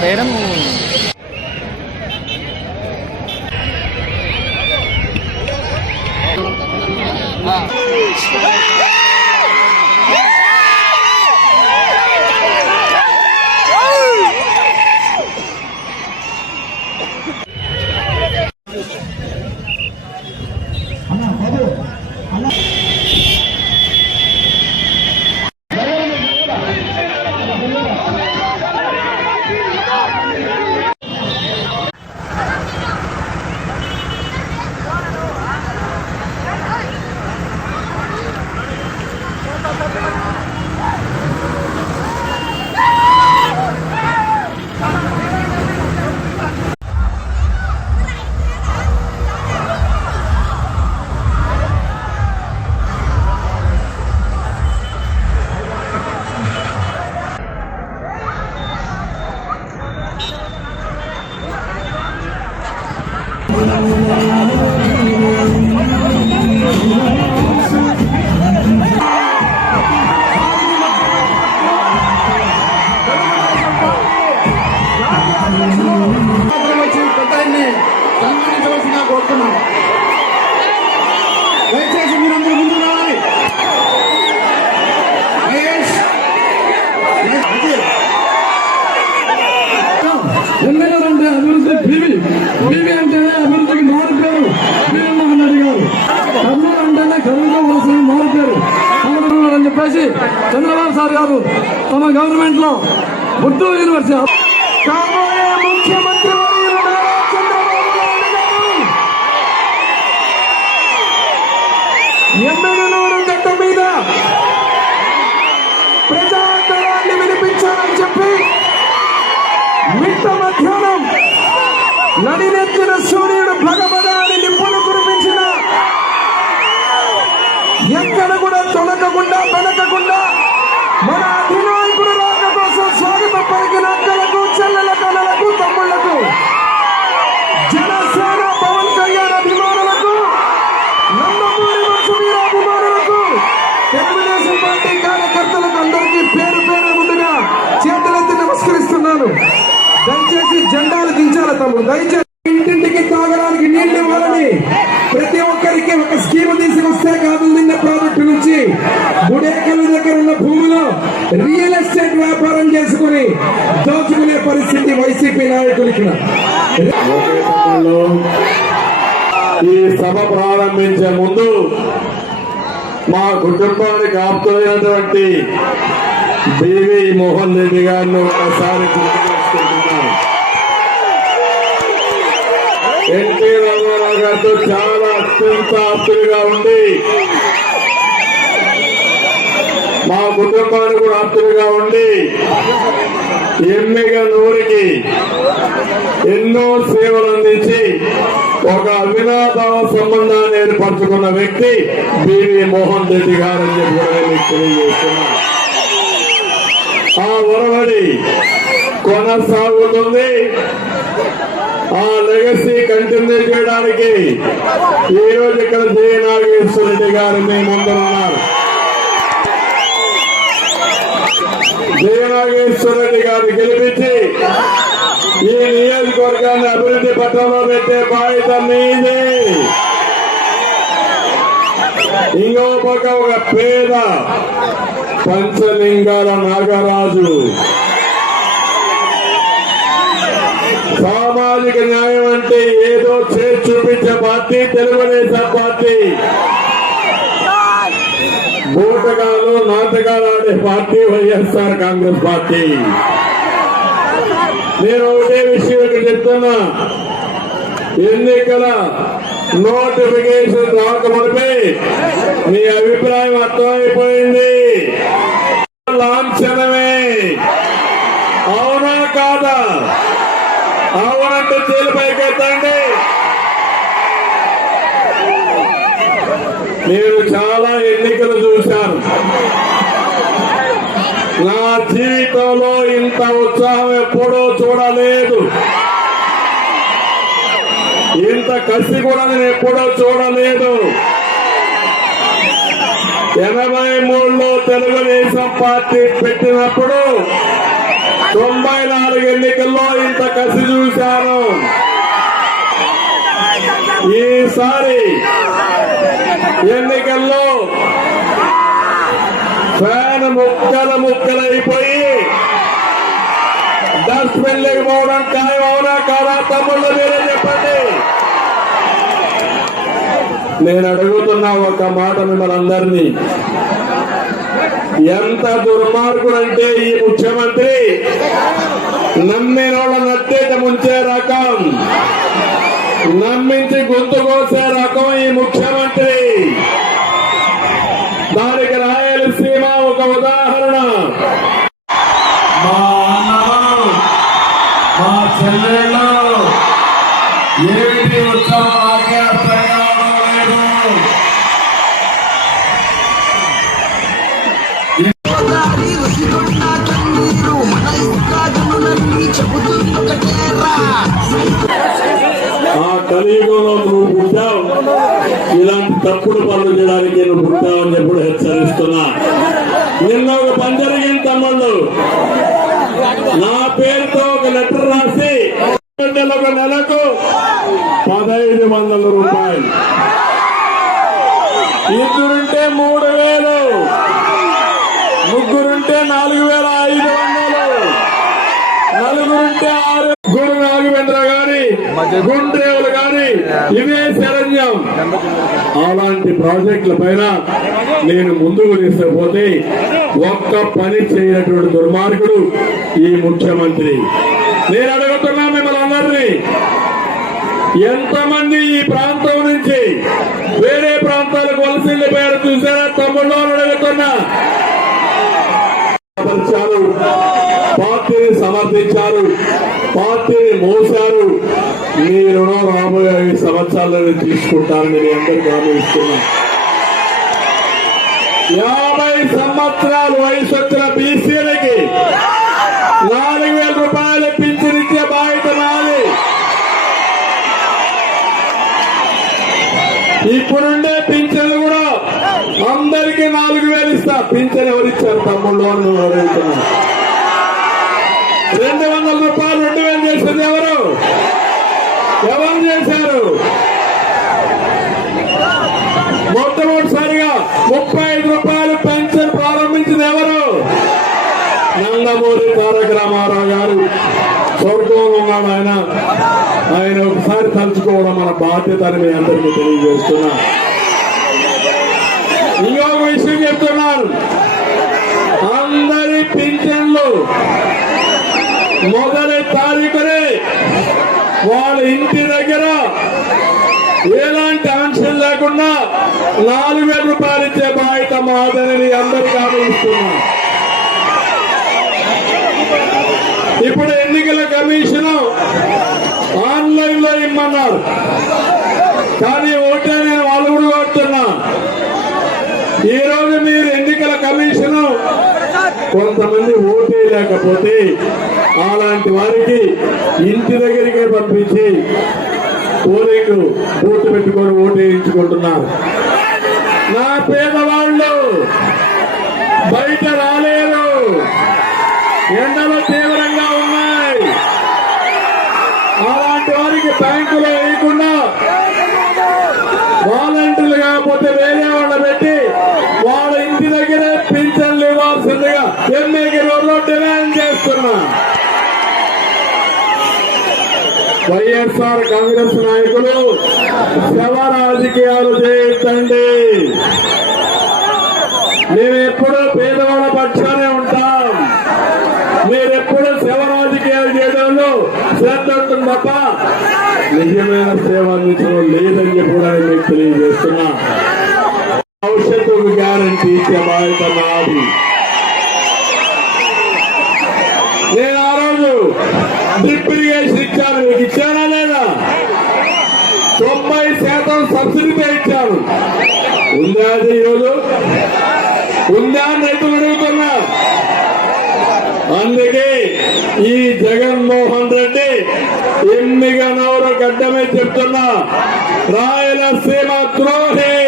పేరం సన్మానించవలసిందిగా కోరుతున్నాం. దయచేసి మీరందరూ ముందు రావాలి. ఎమ్మెల్యేలు అంటే అభివృద్ధి బీవీ అంటేనే అభివృద్ధికి మారుతారు. జగన్మోహన్ రెడ్డి గారు కర్నూలు అంటేనే కర్నూలు వలస మారుతారు అని చెప్పేసి చంద్రబాబు సార్ గారు తమ గవర్నమెంట్ లో ఉర్దూ యూనివర్సిటీ కాబోయే ముఖ్యమంత్రి ఎమ్మెల్యేల చట్టం మీద ప్రజాంతరాన్ని వినిపించాలని చెప్పి మిట్ట మధ్యాహ్నం నడినెత్తిన సూర్యుడు భగవదాన్ని నిప్పులు కురిపించిన ఎక్కడ కూడా తొలగకుండా వెనకకుండా మన అధినాయకుడు రాక కోసం స్వాగతం పలికిన అక్కలకు చెల్లెల కళలకు తమ్ముళ్లకు జనసేన పవన్ కళ్యాణ్ అభిమానులకు నందమూరి వంశవీర అభిమానులకు తెలుగుదేశం పార్టీ కార్యకర్తలకు అందరికీ పేరు పేరు ముందుగా చేతులెత్తి నమస్కరిస్తున్నాను. దయచేసి జెండాలు దించాలి తమ్ముడు. దయచేసి ఇంటింటికి తాగడానికి నీళ్లు ఇవ్వాలని ప్రతి ఒక్కరికి ఒక స్కీమ్ తీసుకొస్తే కాదు. నిన్న ప్రాజెక్టు నుంచి గుడేకల దగ్గర ఉన్న భూమిలో రియల్ ఎస్టేట్ వ్యాపారం చేసుకుని దోచుకునే పరిస్థితి వైసీపీ నాయకులకి. ఈ సభ ప్రారంభించే ముందు మా కుటుంబానికి ఆప్తులైనటువంటి బీవీ మోహన్ రెడ్డి గారిని ఒకసారి గుర్తుపెట్టుకుంటున్నాను. ఎన్టీ రామారావు గారితో చాలా అత్యంత ఆప్తులుగా ఉండి మా కుటుంబానికి కూడా ఆప్తులుగా ఉండి ఎమ్మెగా నూరికి ఎన్నో సేవలు అందించి ఒక అవినాభావ సంబంధాన్ని ఏర్పరచుకున్న వ్యక్తి బీవీ మోహన్ రెడ్డి గారని చెప్పి తెలియజేస్తున్నా. ఆ ఒరవడి కొనసాగుతుంది. ఆ లెగసీ కంటిన్యూ చేయడానికి ఈ రోజు ఇక్కడ జయ నాగేశ్వర రెడ్డి గారు మీ ముందున్నారు. జయ నాగేశ్వర రెడ్డి గారిని గెలిపించి ఈ నియోజకవర్గాన్ని అభివృద్ధి పథంలో పెట్టే బాధ్యత మీది. ఇంకో పక్క ఒక పేద పంచలింగాల నాగరాజు సామాజిక న్యాయం అంటే ఏదో చేసి చూపించే పార్టీ తెలుగుదేశం పార్టీ. బూటకాలు నాటకాలు ఆడే పార్టీ వైఎస్ఆర్ కాంగ్రెస్ పార్టీ. నేను ఒకటే విషయం ఇక్కడ చెప్తున్నా. ఎన్నికల నోటిఫికేషన్ రాకమునిపై మీ అభిప్రాయం అర్థమైపోయింది. లాంఛనమే. అవునా కాదా? అవునంటే తేలిపైకి ఎత్తండి. నేను చాలా ఎన్నికలు చూశాను. నా జీవితంలో ఇంత ఉత్సాహం ఎప్పుడూ చూడలేదు. ఇంత కసి కూడా నేను ఎప్పుడూ చూడలేదు. 83లో తెలుగుదేశం పార్టీ పెట్టినప్పుడు 94 ఎన్నికల్లో ఇంత కసి చూశాను. ఈసారి ఎన్నికల్లో ఫ్యాన్ ముక్కలైపోయి డస్ట్బిన్ లేకపోవడం ఖాయం. అవునా కాదా తమ్ముళ్ళు, మీరే చెప్పండి. నేను అడుగుతున్నా ఒక మాట మిమ్మల్ని అందరినీ, ఎంత దుర్మార్గుడంటే ఈ ముఖ్యమంత్రి నమ్మిన వాళ్ళ నట్టేట ముంచే రకం, నమ్మించి గొంతు కోసే రకం ఈ ముఖ్యమంత్రి. దానికి రాయలసీమ ఒక ఉదాహరణ. మా అన్నలు మా చెల్లెళ్ళు ఏమిటి ఉత్సవం నాకే అర్థం కావడం లేదు. ఆ కలియుగంలో నువ్వు పుట్టావు, ఇలాంటి తప్పుడు పనులు చేయడానికి నువ్వు పుట్టావని ఎప్పుడు హెచ్చరిస్తున్నా. నిన్న ఒక పని జరిగింది తమ్ముళ్ళు, నా పేరుతో ఒక లెటర్ రాసి ఒక నెలకు 1500 రూపాయలు, ఇద్దరుంటే 3000, ముగ్గురుంటే 4500, నలుగురుంటే 6. గురు రాఘవేంద్ర గాని గుండ్రేవులు గాని ఇవే శరణ్యం. అలాంటి ప్రాజెక్టుల పైన నేను ముందుకు తీసుకుపోతే ఒక్క పని చేయనటువంటి దుర్మార్గుడు ఈ ముఖ్యమంత్రి. నేను అడుగుతున్నా మిమ్మల్ని అందరినీ, ఎంతమంది ఈ ప్రాంతం నుంచి వేరే ప్రాంతాలకు వలస వెళ్ళిపోయారు చూసారా తమ్ముళ్ళు అని అడుగుతున్నా. పార్టీని సమర్థించారు, పార్టీని మోసారు. మీ రుణం రాబోయే 5 సంవత్సరాలను తీసుకుంటారని మీ అందరికీ హామీ ఇస్తున్నా. 50 సంవత్సరాలు వయసు వచ్చిన బీసీలకి 4000 రూపాయలు పింఛనిచ్చే బాధ్యత నాది. ఇప్పుడుండే పింఛన్లు కూడా అందరికీ 4000 ఇస్తా. పింఛన్ ఎవరిచ్చారు తమ్ముళ్ళు అని నువ్వు అడుగుతున్నా. 200 రూపాయలు 2000 చేసింది ఎవరు చేశారు? మొట్టమొదటిసారిగా 35 రూపాయలు పెన్షన్ ప్రారంభించింది ఎవరు? నందమూరి తారక రామారావు గారు. స్వర్గంలో ఉన్నాడు ఆయన ఒకసారి తలుచుకోవడం మన బాధ్యత అని మీ అందరికీ తెలియజేస్తున్నా. ఇంకొక విషయం చెప్తున్నాను, అందరి పింఛన్లు మొదటి తారీఖునే వాళ్ళ ఇంటి దగ్గర ఎలాంటి ఆంక్షలు లేకుండా 4000 రూపాయలు ఇచ్చే బాధ్యత మాదని అందరికీ ఆలోచిస్తున్నా. ఇప్పుడు ఎన్నికల కమిషన్ ఆన్లైన్ లో ఇమ్మన్నారు, కానీ ఓటే నేను వాళ్ళు కూడా కొడుతున్నా. ఈ రోజు మీరు ఎన్నికల కమిషన్ కొంతమంది ఓటే లేకపోతే అలాంటి వారికి ఇంటి దగ్గరికే పంపించి పోలింగ్ బూత్ పెట్టుకొని ఓటు వేయించుకుంటున్నారు. నా పేదవాళ్ళు బయట రాలేరు, ఎండలు తీవ్రంగా ఉన్నాయి. అలాంటి వారికి బ్యాంకులో వేయకుండా వాలంటీర్లు కాకపోతే వేరే వాళ్ళ పెట్టి వాళ్ళ ఇంటి దగ్గరే పింఛన్లు ఇవ్వాల్సిందిగా ఎమ్మెల్యే రోజులో డిమాండ్ చేస్తున్నా. వైఎస్ఆర్ కాంగ్రెస్ నాయకులు శవ రాజకీయాలు చేయొద్దండి. మేమెప్పుడూ పేదవాళ్ళ పక్షానే ఉంటాం. మీరెప్పుడు శవ రాజకీయాలు చేయడంలో శ్రద్ధ ఉంటుంది తప్ప నిజమైన సేవ అందించడం లేదని చెప్పి కూడా మీకు తెలియజేస్తున్నా. భవిష్యత్తుకు గ్యారంటీ ఇచ్చే బాధ్యత నాది. నేను ఆ రోజు డ్రిప్ ఇరిగేషన్ ఇచ్చాను, మీకు ఇచ్చానా లేదా? 90% సబ్సిడీపై ఇచ్చాను. ఉందా అది ఈరోజు? ఉందా అని రైతులు అడుగుతున్నా. అందుకే ఈ జగన్మోహన్ రెడ్డి ఎన్నిక నవరు గడ్డమే చెప్తున్నా, రాయలసీమ ద్రోహి.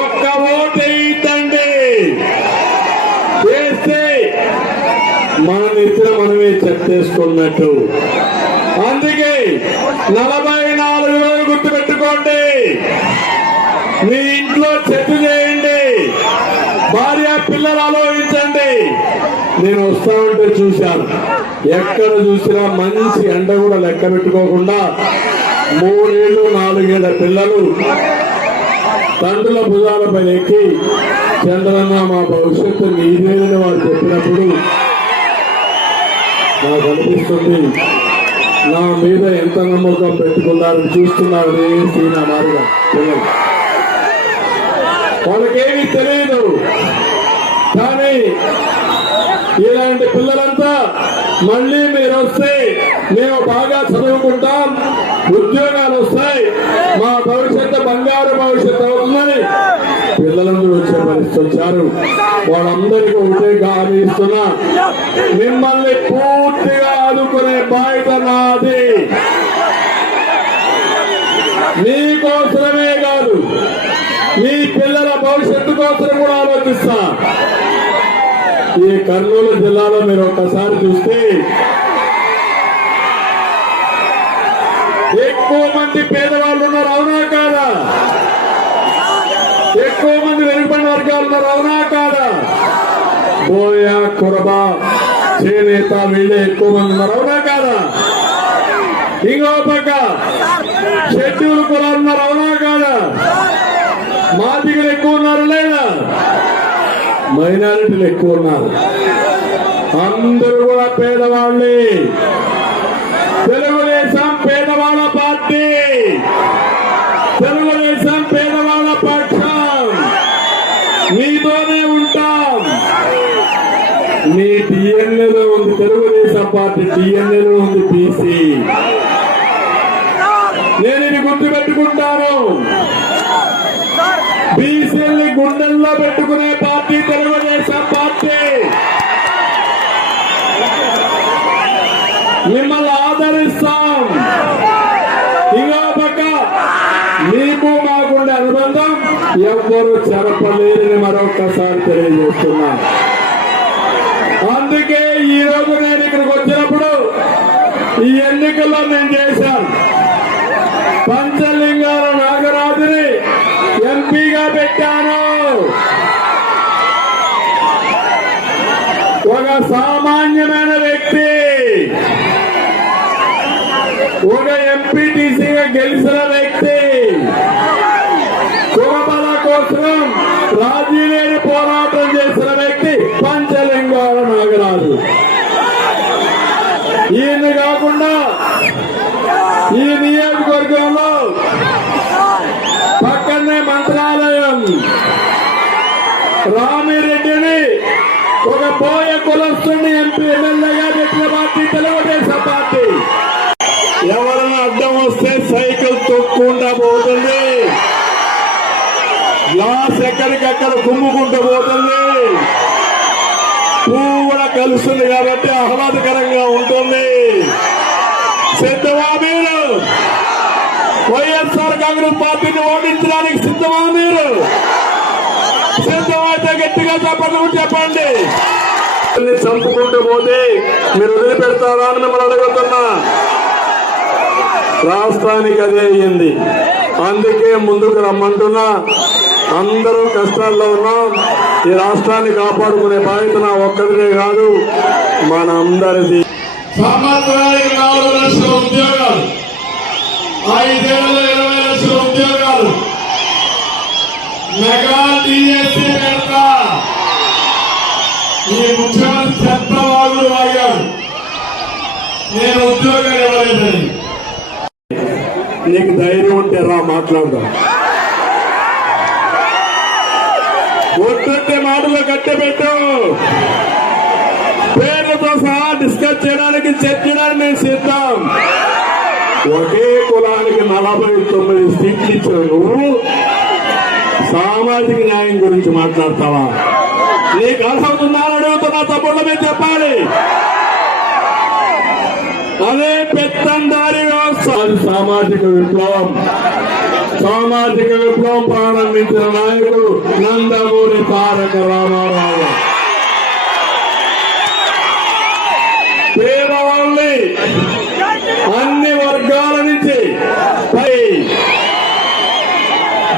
ఒక్క ఓటు ఇద్దండి, వేస్తే మన నిద్ర మనమే చెట్టేసుకున్నట్టు. అందుకే 44 రోజులు గుర్తుపెట్టుకోండి. మీ ఇంట్లో చెట్టు చేయండి, భార్య పిల్లలు ఆలోచించండి. నేను వస్తా ఉంటే చూశాను, ఎక్కడ చూసినా మంచి ఎండ కూడా లెక్క పెట్టుకోకుండా 3 ఏళ్ళు 4 ఏళ్ల పిల్లలు తండ్రుల భుజాలపై ఎక్కి చంద్రన్న మా భవిష్యత్తు నీదేనని వారు చెప్పినప్పుడు నాకు అనిపిస్తుంది, నా మీద ఎంత నమ్మకం పెట్టుకున్నారని చూస్తున్నారు. నా మారుగా పిల్లలు వాళ్ళకేమీ తెలియదు, కానీ ఇలాంటి పిల్లలంతా మళ్ళీ మీరు వస్తే మేము బాగా చదువుకుంటాం, ఉద్యోగాలు వస్తాయి, మా భవిష్యత్తు బంగారు భవిష్యత్తు అవుతుందని పిల్లలందరూ వచ్చే పరిస్థితి వచ్చారు. వాళ్ళందరికీ ఒకటే హామీ ఇస్తున్నా, మిమ్మల్ని పూర్తిగా ఆదుకునే బాధ్యత నాది. మీకోసమే కాదు, మీ పిల్లల భవిష్యత్తు కోసం కూడా ఆలోచిస్తా. ఈ కర్నూలు జిల్లాలో మీరు ఒక్కసారి చూస్తే ఎక్కువ మంది పేదవాళ్ళు ఉన్నారు, అవునా కాదా? ఎక్కువ మంది వెనుకబడిన వర్గాలు ఉన్నారు, అవునా కాదా? బోయ కురబ చేనేత వీళ్ళే ఎక్కువ మంది ఉన్నారు, అవునా కాదా? ఇంకో పక్క షెడ్యూల్ కులాలు ఉన్నారు, అవునా కాదా? మాదిగలు ఎక్కువ ఉన్నారు లేదా? మైనారిటీలు ఎక్కువ ఉన్నారు. అందరూ కూడా పేదవాళ్ళే. తెలుగుదేశం పేదవాళ్ళ పార్టీ, తెలుగుదేశం పేదవాళ్ళ పక్షం, మీతోనే ఉంటాం. మీ డిఎన్ఏలో ఉంది తెలుగుదేశం పార్టీ, డిఎన్ఏలో ఉంది బీసీ. నేను ఇది గుర్తుపెట్టుకుంటాను. బీసీల్ని గుండెల్లో పెట్టుకునే పార్టీ తెలుగుదేశం పార్టీ. మిమ్మల్ని ఆదరిస్తాం. ఇంకో పక్క మీకు మాకుండే అనుబంధం ఎవ్వరూ చెరపలేదని మరొక్కసారి తెలియజేస్తున్నా. అందుకే ఈ రోజు నేను ఇక్కడికి వచ్చినప్పుడు ఈ ఎన్నికల్లో నేను చేశాను, పంచలింగాల నాగరాజుని ఎంపీగా పెట్టాను. ఒక సామాన్యమైన వ్యక్తి, ఒక ఎంపీటీసీగా గెలిచిన వ్యక్తి, కులబల కోసం రాజీ లేని పోరాటం చేసిన వ్యక్తి పంచలింగాల నాగరాజు. ఈయన కాకుండా ఈ నియోజకవర్గంలో పక్కనే మంత్రాలయం రామిరెడ్డిని ఒక బోయ కులస్తుని ఎంపీ ఎమ్మెల్యేగా పెట్టిన పార్టీ తెలుగుదేశం పార్టీ. ఎవరైనా అడ్డం వస్తే సైకిల్ తొక్కుంటా పోతుంది, గ్లాస్ ఎక్కడికక్కడ కుమ్ముకుంటూ పోతుంది. పువ్వు కూడా కలుస్తుంది కాబట్టి ఆహ్లాదకరంగా ఉంటుంది. సిద్ధమా మీరు? వైఎస్ఆర్ కాంగ్రెస్ పార్టీని ఓడించడానికి సిద్ధమా మీరు? సిద్ధమైతే గట్టిగా చెప్పండి. చంపుకుంటూ పోతే మీరు వదిలిపెడతారా అని మిమ్మల్ని అడుగుతున్నా. రాష్ట్రానికి అదే అయ్యింది, అందుకే ముందుకు రమ్మంటున్నా. అందరూ కష్టాల్లో ఉన్నాం. ఈ రాష్ట్రాన్ని కాపాడుకునే బాధ్యత నా ఒక్కరినే కాదు, మన అందరిది. సంవత్సరానికి 4 లక్షల ఉద్యోగాలు, 5 ఏళ్లలో 20 లక్షల ఉద్యోగాలు, మెగా డిఎస్సీ పెడతా. ఈ ముఖ్యమంత్రి చెత్త వాగులు వాగాడు, నేను ఉద్యోగాలు ఇవ్వలేదని. నీకు ధైర్యం ఉంటే రా మాట్లాడదాం. ఒట్టొట్టే మాటలు కట్టబెట్టు. పేర్లతో సహా డిస్కస్ చేయడానికి చర్చడానికి మేము సిద్ధం. ఒకే కులానికి 49 సీట్లు ఇచ్చిన నువ్వు సామాజిక న్యాయం గురించి మాట్లాడతావా? నీకు అర్హత ఉందా అని అడుగుతున్నా. తమ్ముళ్ళ మీద చెప్పాలి. అదే పెత్తందారి వ్యవస్థ. సామాజిక విప్లవం ప్రారంభించిన నాయకుడు నందమూరి తారక రామారావు. వాళ్ళని అన్ని వర్గాల నుంచి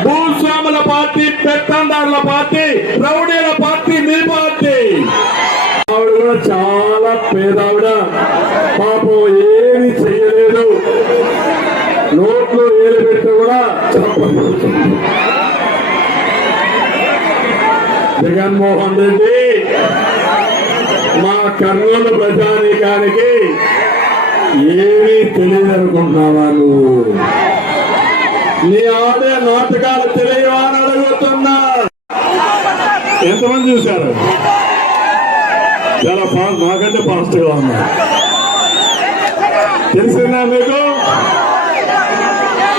భూస్వాముల పార్టీ, పెత్తందారుల పార్టీ, రౌడీల పార్టీ, మీ పార్టీ. ఆవిడ కూడా చాలా పేదావిడ, పాపం ఏమి చెయ్యలేదు, నోట్లో ఏలు పెట్టి కూడా చెప్పబడుతుంది. జగన్మోహన్ రెడ్డి మా కర్నూలు ప్రజానీకానికి ఏమీ తెలియదనుకుంటున్నావా నువ్వు? నీ ఆడే నాటకాలు తెలియవా అని అడుగుతున్నా. ఎంతమంది చూశారు? చాలా ఫాస్ట్, నాకంటే ఫాస్ట్ గా ఉన్నా. తెలిసిందా మీకు?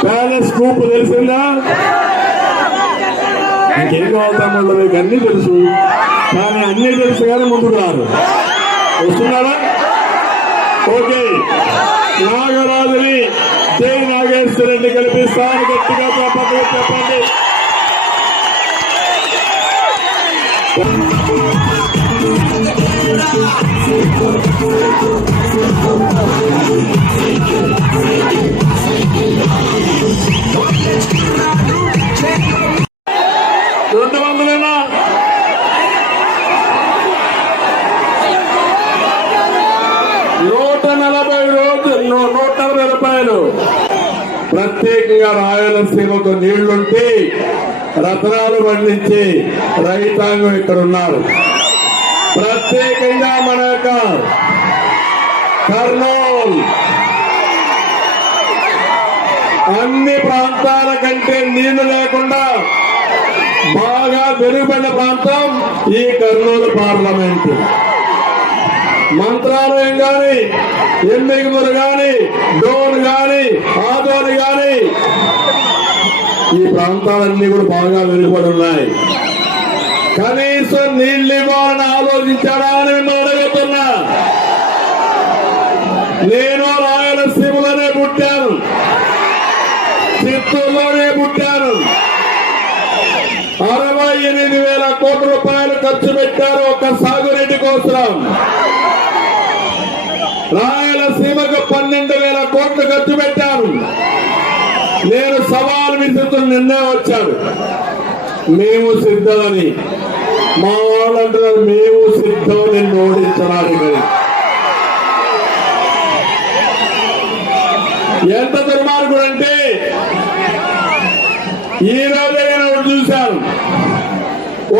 ప్యాలెస్ స్కూప్ తెలిసిందా? ఇంకేం కావాలి తమ్ముళ్ళు, మీకు అన్ని తెలుసు. కానీ అన్ని తెలుసు కానీ ముందుకు రారు. వస్తున్నారా? ఓకే, నాగరాజుని జై నాగేశ్వర రెడ్డి కల్పిస్తాను. గట్టిగా చెప్పండి. రూపాయలు ప్రత్యేకంగా రాయలసీమకు నీళ్లుంటే రత్నాలు పండించి రైతాంగం ఇక్కడ ఉన్నారు. ప్రత్యేకంగా మన యొక్క కర్నూలు అన్ని ప్రాంతాల కంటే నీళ్లు లేకుండా బాగా వెలుగుపడిన ప్రాంతం ఈ కర్నూలు పార్లమెంటు. మంత్రాలయం గాని, ఎమ్మిగుమూరు గాని, డోన్ గాని, ఆదోని గాని, ఈ ప్రాంతాలన్నీ కూడా బాగా వెలుగుపడి ఉన్నాయి. కనీసం నీళ్లు ఇవ్వాలని ఆలోచించాడా అని మిమ్మల్ని అడుగుతున్నా. నేను రాయలసీమలోనే పుట్టాను, చిత్తూరులోనే పుట్టాను. 68,000 కోట్ల రూపాయలు ఖర్చు పెట్టారు ఒక సాగునీటి కోసం. రాయలసీమకు 12,000 కోట్లు ఖర్చు పెట్టాను. నేను సవాలు విసురుతూ నిన్నే వచ్చాను, మేము సిద్ధమని. మా వాళ్ళు అంటున్నారు మేము సిద్ధం నిన్ను ఓడించడానికి. ఎంత దుర్మార్గుడు అంటే ఈ రోజే నేను చూశాను,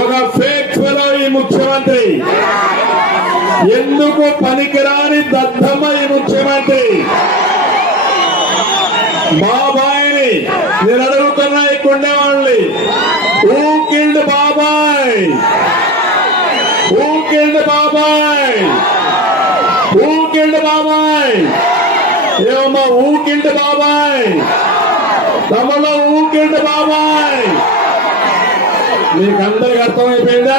ఒక ఫేక్ ఫెలో ఈ ముఖ్యమంత్రి, ఎందుకు పనికిరాని దద్దమ్మ ఈ ముఖ్యమంత్రి. బాబాయిని నేను అడుగుతున్నా, ఇక్కడే వాళ్ళని, హూ కిల్డ్ బాబాయ్, హూ కిల్డ్ బాబాయ్, హూ కిల్డ్ బాబాయ్, ఏమమ్మా హూ కిల్డ్ బాబాయ్, తమలో హూ కిల్డ్ బాబాయ్. మీకందరికి అర్థమైపోయిందా?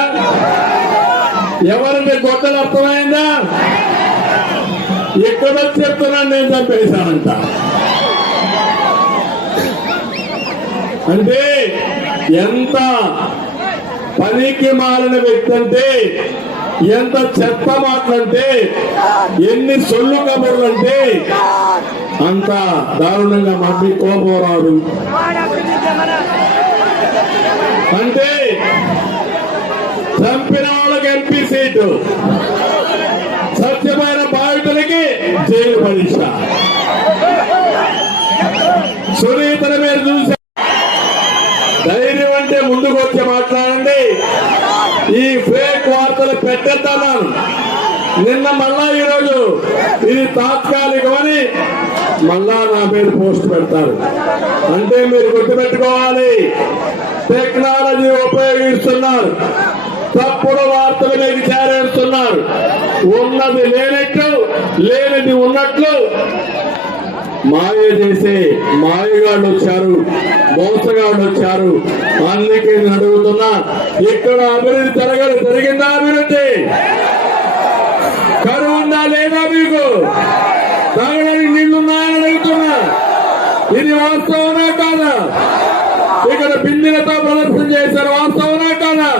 ఎవరిని గొడ్డలు అర్థమైందా? ఎక్కడో చెప్తున్నాను నేను చంపేశానంట. అంటే ఎంత పనికి మారిన వ్యక్తి అంటే, ఎంత చెత్త మాటలంటే, ఎన్ని సొల్లు కబుర్లు అంటే అంత దారుణంగా మమ్మీ కోపం రాదు. అంటే చంపిన వాళ్ళకి ఎంపీ సీటు, సత్యమైన బాధితులకి జైలు పరీక్ష. సునీతల మీద చూసా. ధైర్యం అంటే ముందుకు వచ్చి మాట్లాడండి. ఈ ఫేక్ వార్తలు పెట్టేద్దాను. నిన్న మళ్ళా ఈరోజు ఇది తాత్కాలికమని మళ్ళా నా మీద పోస్ట్ పెడతారు. అంటే మీరు గుర్తుపెట్టుకోవాలి, టెక్నాలజీ ఉపయోగిస్తున్నారు, తప్పుడు వార్తలు మీకు చేరేస్తున్నారు. ఉన్నది లేనట్లు, లేనిది ఉన్నట్లు మాయ చేసే మాయగాళ్ళు వచ్చారు, మోసగాళ్ళు వచ్చారు. అందుకే నేను అడుగుతున్నా, ఇక్కడ అభివృద్ధి జరిగిందా? అభివృద్ధి కరువు ఉందా లేదా? మీకు తాగడానికి నీళ్లున్నాయని అడుగుతున్నా. ఇది వాస్తవమే కాదా? ఇక్కడ బిందెలతో ప్రదర్శన చేశారు, వాస్తవమే కాదా?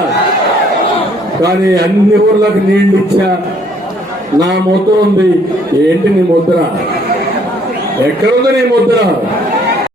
కానీ అన్ని ఊర్లకు నీళ్లు ఇచ్చా, నా ముద్ర ఉంది. ఏంటి నీ ముద్ర? ఎక్కడుంది నీ ముద్ర?